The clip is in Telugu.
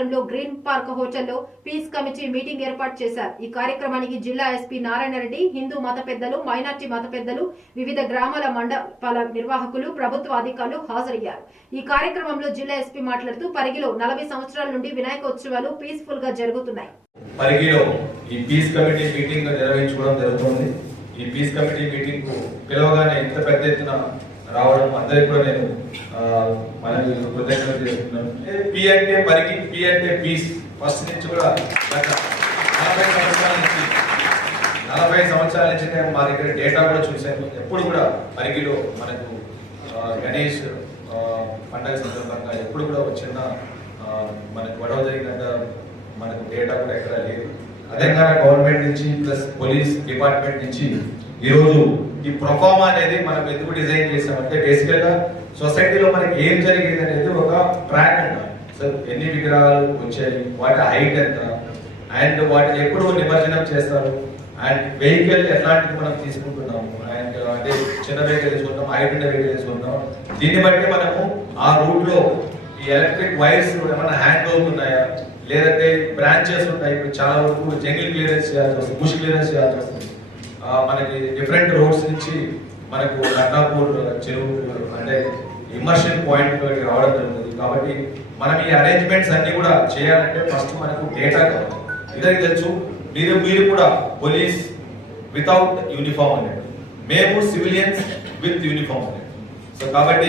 ఆధ్వర్యంలో గ్రీన్ పార్క్ హోటల్లో పీస్ కమిటీ మీటింగ్ ఏర్పాటు చేశారు. ఈ కార్యక్రమానికి జిల్లా ఎస్పీ నారాయణరెడ్డి, హిందూ మత పెద్దలు, మైనార్టీ మత పెద్దలు, వివిధ గ్రామాల మండపాల నిర్వాహకులు, ప్రభుత్వ అధికారులు హాజరయ్యారు. ఈ కార్యక్రమంలో జిల్లా ఎస్పీ మాట్లాడుతూ పరిగిలో 40 సంవత్సరాల నుండి వినాయకోత్సవాలు పీస్ఫుల్ గా జరుగుతున్నాయి. పరిగిలో ఈ పీస్ కమిటీ మీటింగ్ నిర్వహించుకోవడం జరుగుతుంది. ఈ పీస్ కమిటీ మీటింగ్ కు పిలవగానే ఇంత పెద్ద ఎత్తున రావడం అందరికి కూడా నేను కృతజ్ఞతలు చేస్తున్నాను. పి అంటే పరిగి, పి అంటే పీస్. ఫస్ట్ నుంచి కూడా 40 సంవత్సరాల నుంచి నేను మా దగ్గర డేటా కూడా చూశాను. ఎప్పుడు కూడా పరిగిలో మనకు గణేష్ పండుగ సందర్భంగా ఎప్పుడు కూడా వచ్చిన మనకు గొడవ జరిగినంత మనకు డేటా కూడా ఎక్కడ లేదు. అదేవిధంగా గవర్నమెంట్ నుంచి ప్లస్ పోలీస్ డిపార్ట్మెంట్ నుంచి ఈరోజు ఈ ప్రొఫార్మా అనేది మనం ఎందుకు డిజైన్ చేసామంటే బేసికల్ గా సొసైటీలో మనకి ఏం జరిగింది అనేది ఒక ట్రాక్ ఉండాలి. సో ఎన్ని విగ్రహాలు వచ్చాయి, వాటి హైట్ ఎంత, అండ్ వాటిని ఎప్పుడు నిమజ్జనం చేస్తారు, అండ్ వెహికల్ ఎట్లాంటిది మనం తీసుకుంటున్నాము, అండ్ అంటే చిన్న వెహికల్ తీసుకుంటాం, హైట్ ఉండే వెహికల్ తీసుకుంటాం. దీన్ని బట్టి మనము ఆ రూట్ లో ఈ ఎలక్ట్రిక్ వైర్స్ ఏమైనా హ్యాంగ్ అవుతున్నాయా, లేదంటే బ్రాంచెస్ ఉంటాయి. ఇప్పుడు చాలా వరకు జంగిల్ క్లియరెన్స్ చేయాల్సి వస్తుంది, బుష్ క్లియరెన్స్ చేయాల్సి వస్తుంది. మనకి డిఫరెంట్ రోడ్స్ నుంచి మనకు లగ్నాపూర్ చెరువు అంటే ఇమర్షన్ పాయింట్ రావడం జరుగుతుంది. కాబట్టి మనం ఈ అరేంజ్మెంట్స్ అన్ని కూడా చేయాలంటే ఫస్ట్ మనకు డేటా కావాలి. ఇద్దరికి తెలుసు, మీరు కూడా పోలీస్ వితౌట్ యూనిఫామ్ అనేది, మేము సివిలియన్స్ విత్ యూనిఫామ్ అనేది. సో కాబట్టి